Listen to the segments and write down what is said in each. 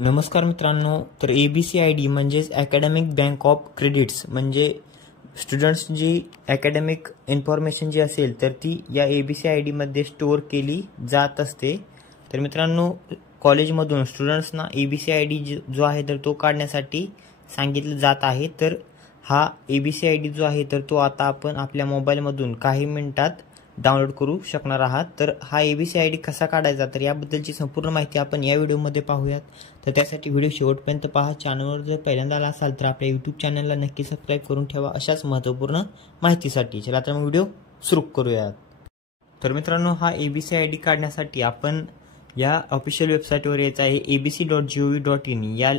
नमस्कार मित्रांनो, तर ABCID म्हणजेच अकॅडमिक बँक ऑफ क्रेडिट्स म्हणजे स्टुडंट्स जी अकॅडमिक इन्फॉर्मेशन जी असेल तर ती या ABCID मध्ये स्टोअर केली जात असते। तर मित्रांनो, कॉलेजमधून स्टुडंट्सना ABCID जो आहे तर तो काढण्यासाठी सांगितलं जात आहे। तर हा ABCID जो आहे तर तो आता आपण आपल्या मोबाईलमधून काही मिनिटात डाउनलोड करू शकणार आहात। तर हा ABCID कसा काढायचा तर याबद्दलची संपूर्ण माहिती आपण या व्हिडिओमध्ये पाहूयात। तर त्यासाठी व्हिडिओ शेवटपर्यंत पहा। चॅनलवर जर पहिल्यांदा आला असाल तर आपल्या YouTube चॅनलला नक्की सबस्क्राइब करून ठेवा अशाच महत्त्वपूर्ण माहितीसाठी। चला तर मग व्हिडिओ सुरू करूयात। तर मित्रांनो, हा ABCID काढण्यासाठी आपण या ऑफिशियल वेबसाईटवर यायचं आहे abc.gov.in। या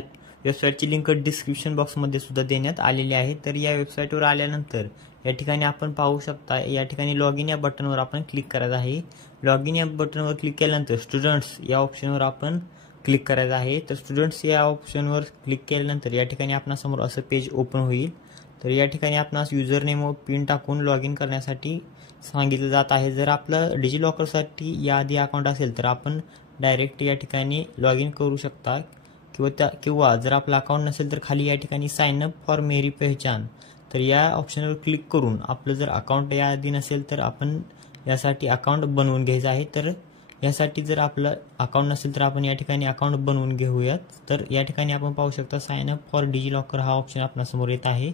वेबसाईटची लिंक डिस्क्रिप्शन बॉक्समध्ये सुद्धा देण्यात आलेली आहे। तर या वेबसाईटवर आल्यानंतर या ठिकाणी आपण पाहू शकता, या ठिकाणी लॉग इन या बटनवर आपण क्लिक करायचं आहे। लॉग इन या बटनवर क्लिक केल्यानंतर स्टुडंट्स या ऑप्शनवर आपण क्लिक करायचं आहे। तर स्टुडंट्स या ऑप्शनवर क्लिक केल्यानंतर या ठिकाणी आपणासमोर असं पेज ओपन होईल। तर या ठिकाणी आपणास युजर नेम व पिन टाकून लॉग इन करण्यासाठी सांगितलं जात आहे। जर आपलं डिजिलॉकरसाठी याआधी अकाउंट असेल तर आपण डायरेक्ट या ठिकाणी लॉग इन करू शकता किंवा जर आपलं अकाउंट नसेल तर खाली या ठिकाणी साइन अप फॉर मेरी पहचान तर या ऑप्शनवर क्लिक करून आपलं जर अकाउंट याआधी नसेल तर आपण यासाठी अकाउंट बनवून घ्यायचं आहे। तर यासाठी जर आपलं अकाउंट नसेल तर आपण या ठिकाणी अकाउंट बनवून घेऊयात। तर या ठिकाणी आपण पाहू शकता साइन अप फॉर डिजिलॉकर हा ऑप्शन आपल्यासमोर येत आहे।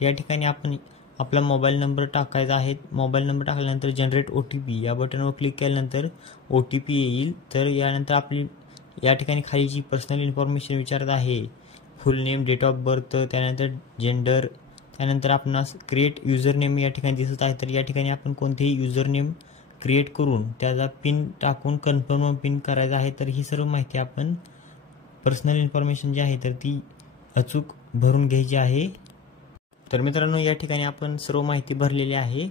या ठिकाणी आपण आपला मोबाईल नंबर टाकायचा आहे। मोबाईल नंबर टाकल्यानंतर जनरेट OTP या बटनवर क्लिक केल्यानंतर OTP येईल। तर यानंतर आपली या ठिकाणी खाली जी पर्सनल इन्फॉर्मेशन विचारत आहे, full name, date of birth, त्यानंतर जेंडर, त्यानंतर आपणास क्रिएट युजर नेम या ठिकाणी दिसत आहे। तर या ठिकाणी आपण कोणतेही युजर नेम क्रिएट करून त्याचा पिन टाकून कन्फर्म पिन करायचा आहे। तर ही सर्व माहिती आपण पर्सनल इन्फॉर्मेशन जी आहे तर ती अचूक भरून घ्यायची आहे। तर मित्रांनो, या ठिकाणी आपण सर्व माहिती भरलेली आहे।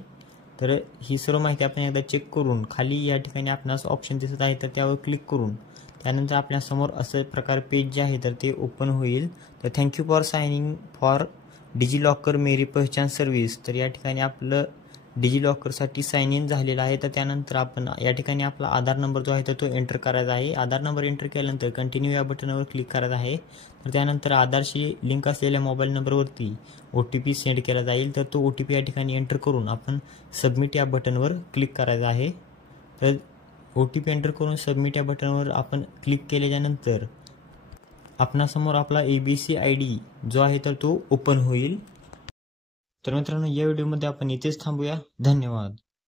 तर ही सर्व माहिती आपण एकदा चेक करून खाली या ठिकाणी आपणास ऑप्शन दिसत आहे तर त्यावर क्लिक करून त्यानंतर आपल्यासमोर असं प्रकार पेज जे आहे तर ते ओपन होईल। तर thank you for signing for DigiLocker Meri Pehchan service. तर या ठिकाणी आपलं डिजिलॉकरसाठी साइन इन झालेलं आहे। तर त्यानंतर आपण या ठिकाणी आपला आधार नंबर जो आहे तर तो एंटर करायचा आहे। आधार नंबर एंटर केल्यानंतर कंटिन्यू या बटनवर क्लिक करायचं आहे। तर त्यानंतर आधारशी लिंक असलेल्या मोबाईल नंबरवरती OTP सेंड केला जाईल। तर तो OTP या ठिकाणी एंटर करून आपण सबमिट या बटनवर क्लिक करायचं आहे। तर OTP एंटर करून सबमिट या बटनवर आपण क्लिक केल्यानंतर आपणासमोर आपला ABCID जो आहे तर तो ओपन होईल। तर मित्रांनो, या व्हिडिओमध्ये आपण इथेच थांबूया। धन्यवाद।